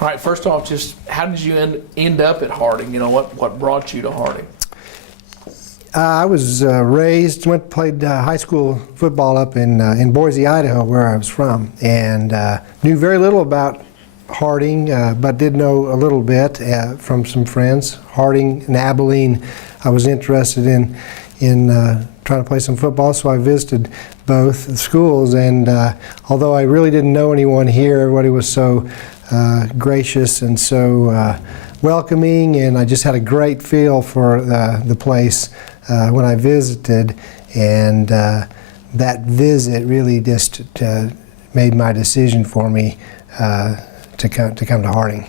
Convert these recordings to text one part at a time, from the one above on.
All right, first off, just how did you end up at Harding? You know, what brought you to Harding? I was played high school football up in Boise, Idaho, where I was from, and knew very little about Harding, but did know a little bit from some friends. Harding and Abilene, I was interested in trying to play some football, so I visited both schools, and although I really didn't know anyone here, everybody was so gracious and so welcoming, and I just had a great feel for the place when I visited, and that visit really just made my decision for me to come to Harding.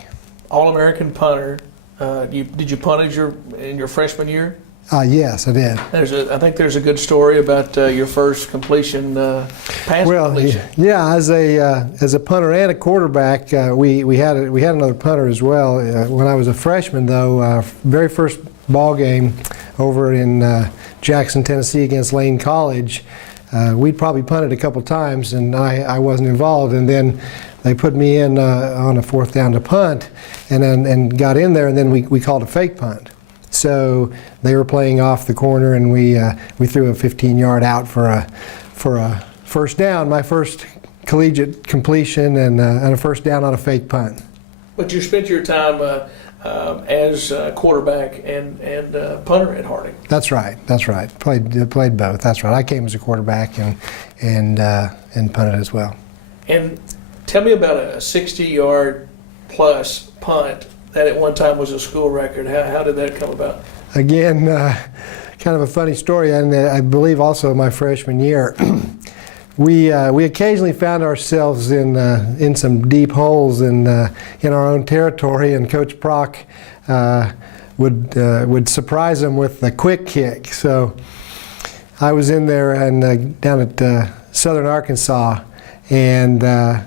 All-American punter. Did you punt in your freshman year? Yes, I did. I think there's a good story about your first completion, pass completion. Yeah, as a punter and a quarterback, we had another punter as well. When I was a freshman, though, very first ball game over in Jackson, Tennessee, against Lane College, we'd probably punted a couple times, and I wasn't involved. And then they put me in on a fourth down to punt, and got in there, and then we called a fake punt. So they were playing off the corner, and we threw a 15-yard out for a first down. My first collegiate completion and a first down on a fake punt. But you spent your time as quarterback and punter at Harding. That's right. Played both. That's right. I came as a quarterback and punted as well. And tell me about a 60-yard plus punt that at one time was a school record. How did that come about? Again, kind of a funny story, and I believe also my freshman year, we occasionally found ourselves in some deep holes in our own territory, and Coach Prock would surprise them with a quick kick. So I was in there and down at Southern Arkansas, and I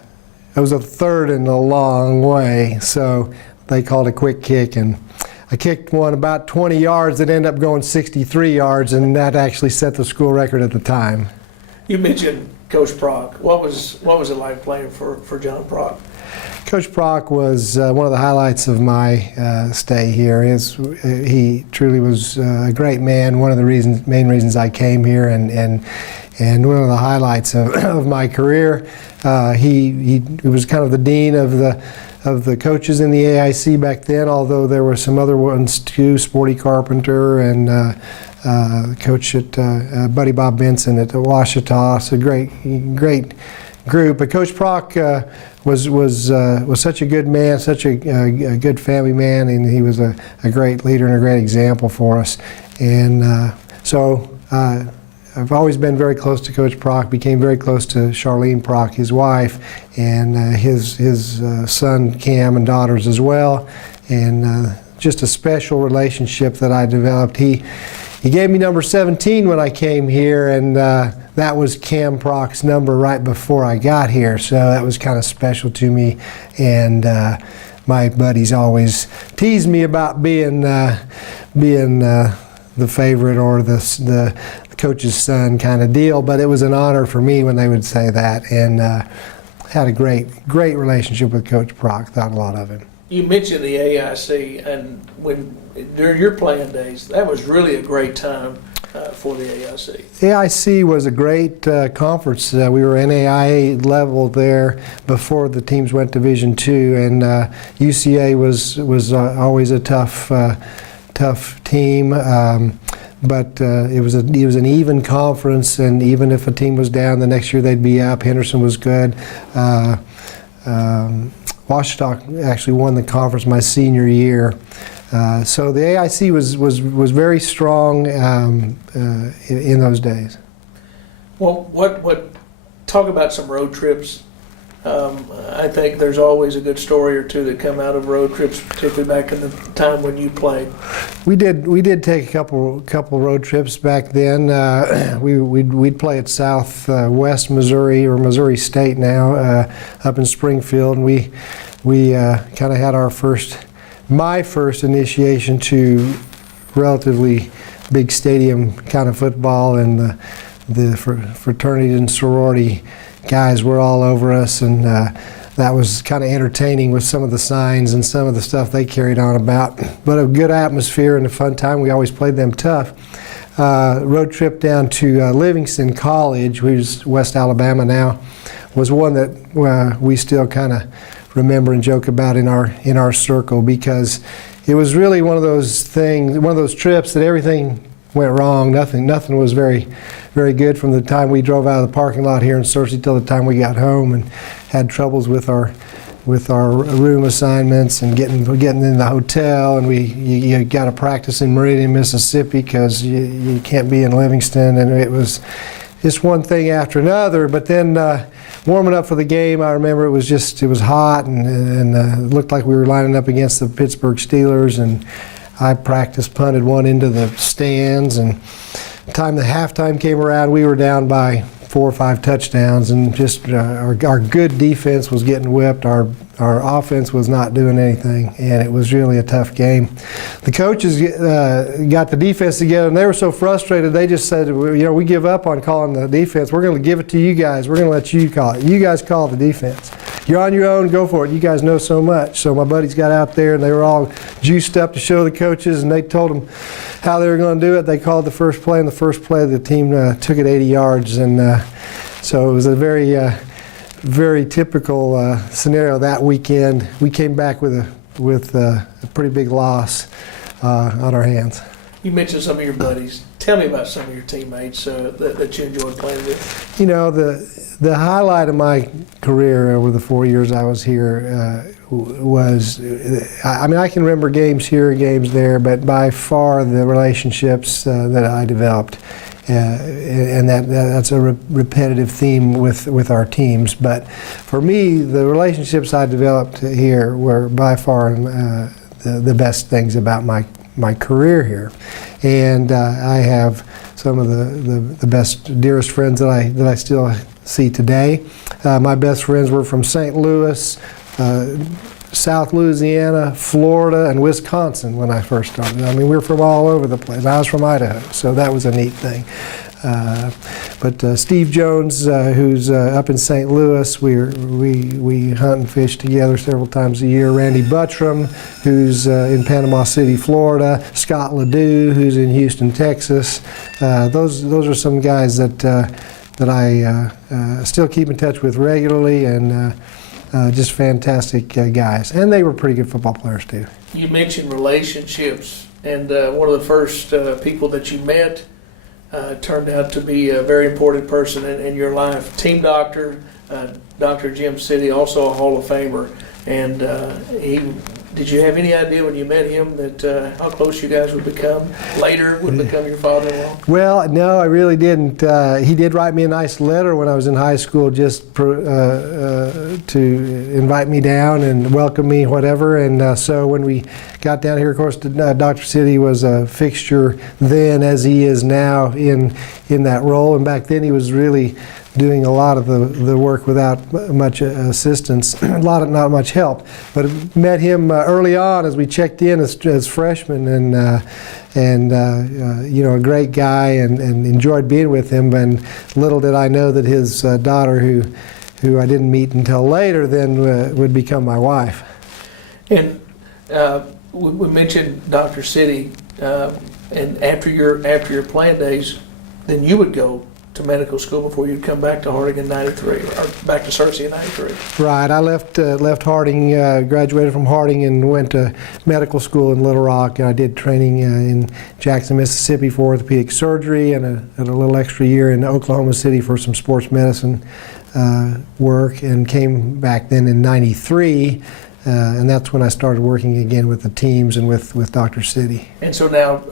was a third in a long way. So they called a quick kick, and I kicked one about 20 yards that ended up going 63 yards, and that actually set the school record at the time. You mentioned Coach Prock. What was it like playing for John Prock? Coach Prock was one of the highlights of my stay here. He truly was a great man, one of the main reasons I came here, and one of the highlights of my career. He was kind of the dean of the coaches in the AIC back then, although there were some other ones too, Sporty Carpenter and coach at Buddy Bob Benson at Ouachita. So great group. But Coach Prock was such a good man, such a good family man, and he was a great leader and a great example for us. And so I've always been very close to Coach Prock, became very close to Charlene Prock, his wife, and his son Cam and daughters as well, and just a special relationship that I developed. He gave me number 17 when I came here, and that was Cam Prock's number right before I got here, so that was kind of special to me. And my buddies always tease me about being the favorite or the coach's son kind of deal, but it was an honor for me when they would say that, and had a great relationship with Coach Prock. Thought a lot of him. You mentioned the AIC, and during your playing days, that was really a great time for the AIC. AIC was a great conference. We were NAIA level there before the teams went Division II, and UCA was always a tough team. But it was an even conference, and even if a team was down, the next year they'd be up. Henderson was good. Ouachita actually won the conference my senior year. So the AIC was very strong in those days. Well, talk about some road trips. I think there's always a good story or two that come out of road trips, particularly back in the time when you played. We did take a couple road trips back then. We'd play at Southwest Missouri, or Missouri State now, up in Springfield, and we kind of had my first initiation to relatively big stadium kind of football, and the fraternity and sorority guys were all over us, and that was kind of entertaining with some of the signs and some of the stuff they carried on about. But a good atmosphere and a fun time. We always played them tough. Road trip down to Livingston College, which is West Alabama now, was one that we still kind of remember and joke about in our circle, because it was really one of those things, one of those trips that everything went wrong. Nothing was very good from the time we drove out of the parking lot here in Searcy till the time we got home, and had troubles with our room assignments and getting in the hotel, and you got to practice in Meridian, Mississippi, because you can't be in Livingston, and it was just one thing after another. But then warming up for the game, I remember it was hot, and it looked like we were lining up against the Pittsburgh Steelers, and I punted one into the stands, and by the time the halftime came around, we were down by 4 or 5 touchdowns, and just our good defense was getting whipped. Our offense was not doing anything, and it was really a tough game. The coaches got the defense together, and they were so frustrated, they just said, we give up on calling the defense. We're going to give it to you guys. We're going to let you call it. You guys call the defense. You're on your own, go for it. You guys know so much. So my buddies got out there, and they were all juiced up to show the coaches, and they told them how they were going to do it. They called the first play, and the first play the team took it 80 yards, and so it was a very typical scenario that weekend. We came back with a pretty big loss on our hands. You mentioned some of your buddies. Tell me about some of your teammates that you enjoyed playing with. The highlight of my career over the 4 years I was here was, I can remember games here, games there, but by far the relationships that I developed, and that's a repetitive theme with our teams. But for me, the relationships I developed here were by far the best things about my career here. And I have some of the best, dearest friends that I still see today. My best friends were from St. Louis, South Louisiana, Florida, and Wisconsin when I first started. We were from all over the place. I was from Idaho, so that was a neat thing. But Steve Jones, who's up in St. Louis, we hunt and fish together several times a year. Randy Buttram, who's in Panama City, Florida. Scott Ledoux, who's in Houston, Texas. Those are some guys that I still keep in touch with regularly, and just fantastic guys. And they were pretty good football players too. You mentioned relationships, and one of the first people that you met turned out to be a very important person in your life. Team doctor, Dr. Jim City, also a Hall of Famer. And did you have any idea when you met him that how close you guys would become your father-in-law? Well, no, I really didn't. He did write me a nice letter when I was in high school, just to invite me down and welcome me, whatever. And so when we got down here, of course, Dr. City was a fixture then, as he is now in that role. And back then he was really doing a lot of the work without much assistance, not much help. But I met him early on as we checked in as freshmen, and a great guy, and enjoyed being with him. And little did I know that his daughter, who I didn't meet until later, then would become my wife. And we mentioned Dr. City, and after your playing days, then you would go to medical school before you'd come back to Harding in '93, or back to Searcy in '93. Right. I left Harding, graduated from Harding, and went to medical school in Little Rock. And I did training in Jackson, Mississippi for orthopedic surgery, and a little extra year in Oklahoma City for some sports medicine work, and came back then in '93. And that's when I started working again with the teams and with Dr. City. And so now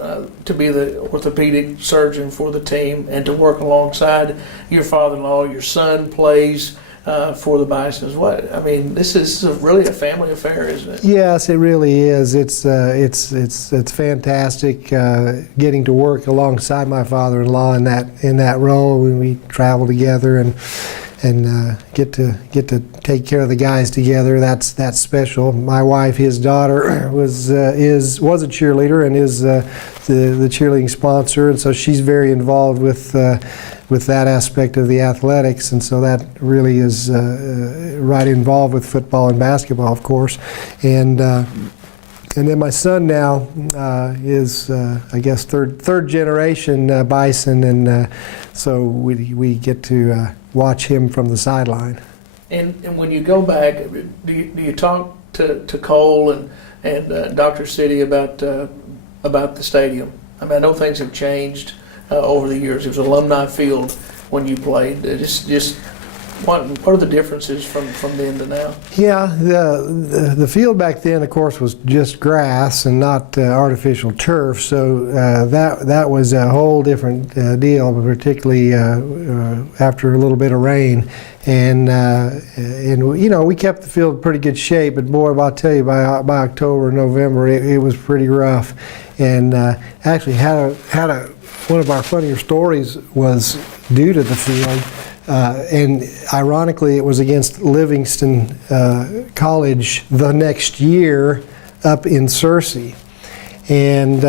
to be the orthopedic surgeon for the team and to work alongside your father-in-law, your son plays for the Bisons. This is really a family affair, isn't it? Yes, it really is. It's fantastic getting to work alongside my father-in-law in that role when we travel together and get to take care of the guys together. That's special. My wife, his daughter, was a cheerleader and is the cheerleading sponsor, and so she's very involved with that aspect of the athletics, and so that really is right involved with football and basketball, of course. And then my son now is, I guess, third generation Bison, and so we get to watch him from the sideline. And when you go back, do you talk to Cole and Dr. City about the stadium? I mean, I know things have changed over the years. It was alumni field when you played. Just what are the differences from then to now? Yeah, the field back then, of course, was just grass and not artificial turf. So that was a whole different deal, particularly after a little bit of rain. And you know, we kept the field in pretty good shape, but boy, I'll tell you, by October, November, it was pretty rough. And actually, one of our funnier stories was due to the field. And ironically, it was against Livingston College the next year up in Searcy. And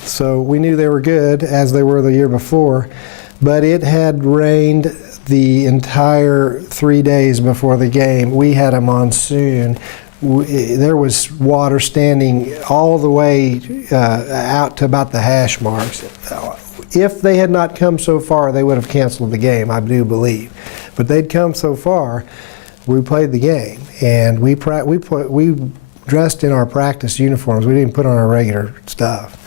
so we knew they were good, as they were the year before, but it had rained the entire 3 days before the game. We had a monsoon. There was water standing all the way out to about the hash marks. If they had not come so far, they would have canceled the game, I do believe. But they'd come so far, we played the game, and we dressed in our practice uniforms. We didn't put on our regular stuff,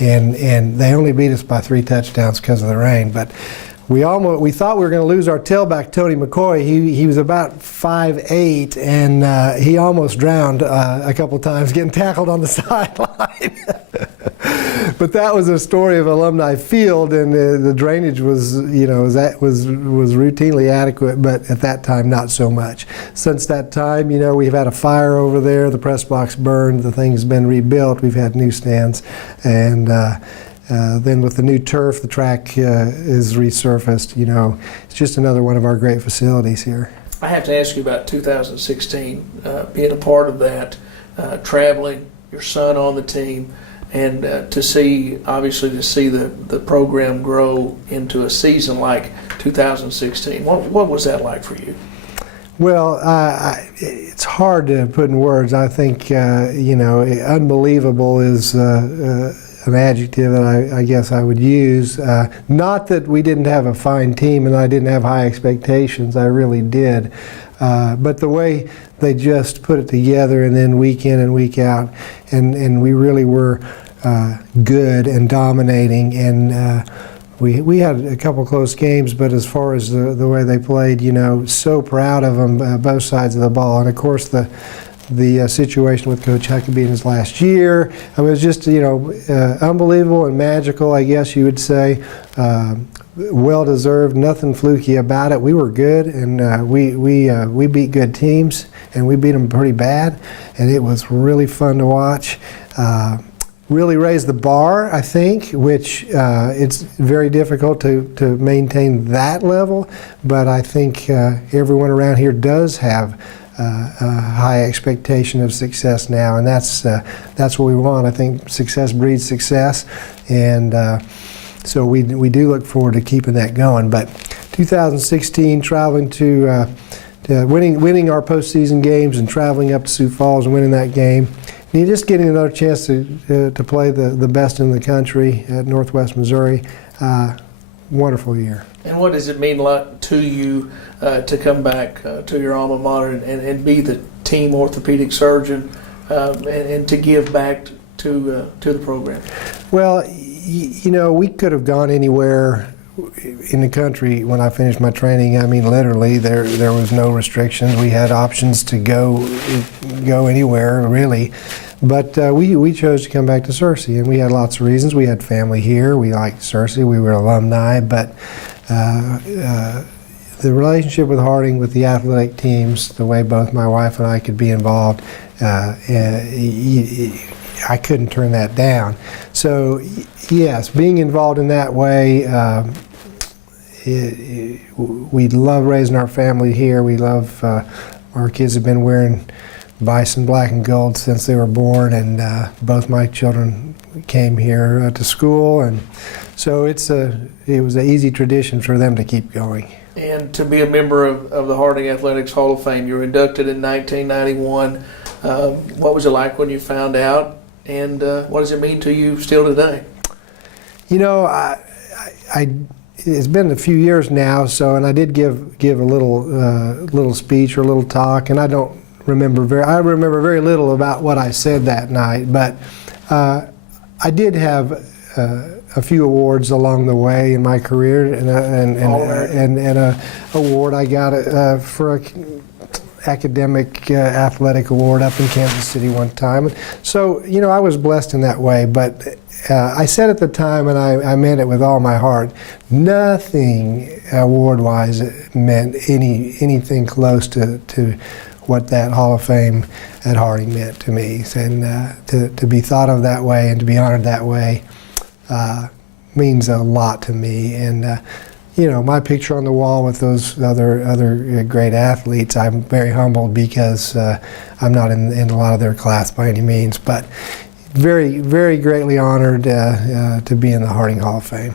and they only beat us by 3 touchdowns because of the rain. But we thought we were going to lose our tailback, Tony McCoy. He was about 5'8", and he almost drowned a couple times getting tackled on the sideline. But that was a story of Alumni Field, and the drainage was, you know, was routinely adequate, but at that time not so much. Since that time, you know, we've had a fire over there. The press box burned. The thing's been rebuilt. We've had new stands, and then with the new turf, the track is resurfaced. You know, it's just another one of our great facilities here. I have to ask you about 2016, being a part of that, traveling, your son on the team, and to see the program grow into a season like 2016. What was that like for you? Well, it's hard to put in words. I think, you know, unbelievable is an adjective that I guess I would use. Not that we didn't have a fine team and I didn't have high expectations. I really did. But the way they just put it together, and then week in and week out, and we really were good and dominating, and we had a couple close games, but as far as the way they played, you know, so proud of them, both sides of the ball. And of course the situation with Coach Huckabee in his last year, I mean, it was just, you know, unbelievable and magical, I guess you would say. Well deserved, nothing fluky about it. We were good, and we beat good teams, and we beat them pretty bad, and it was really fun to watch. Really raised the bar, I think, which it's very difficult to maintain that level, but I think everyone around here does have a high expectation of success now, and that's what we want. I think success breeds success, and so we do look forward to keeping that going. But 2016, traveling to winning our postseason games and traveling up to Sioux Falls and winning that game, and just getting another chance to play the best in the country at Northwest Missouri. Wonderful year. And what does it mean to you to come back to your alma mater and be the team orthopedic surgeon and to give back to the program? Well, you know, we could have gone anywhere in the country when I finished my training. I mean, literally, there was no restrictions. We had options to go anywhere, really. But we chose to come back to Searcy, and we had lots of reasons. We had family here. We liked Searcy. We were alumni. But the relationship with Harding, with the athletic teams, the way both my wife and I could be involved, I couldn't turn that down. So, yes, being involved in that way, we love raising our family here. We love, our kids have been wearing Bison Black and Gold since they were born, and both my children came here to school, and so it was an easy tradition for them to keep going. And to be a member of the Harding Athletics Hall of Fame, you were inducted in 1991. What was it like when you found out, and what does it mean to you still today? You know, it's been a few years now, and I did give a little speech or a little talk, and I remember very little about what I said that night, but I did have a few awards along the way in my career, and a award I got for a academic athletic award up in Kansas City one time. So, you know, I was blessed in that way, but I said at the time, and I meant it with all my heart, nothing award-wise meant anything close to what that Hall of Fame at Harding meant to me. And to be thought of that way and to be honored that way means a lot to me. And you know, my picture on the wall with those other great athletes, I'm very humbled because I'm not in a lot of their class by any means, but very, very greatly honored to be in the Harding Hall of Fame.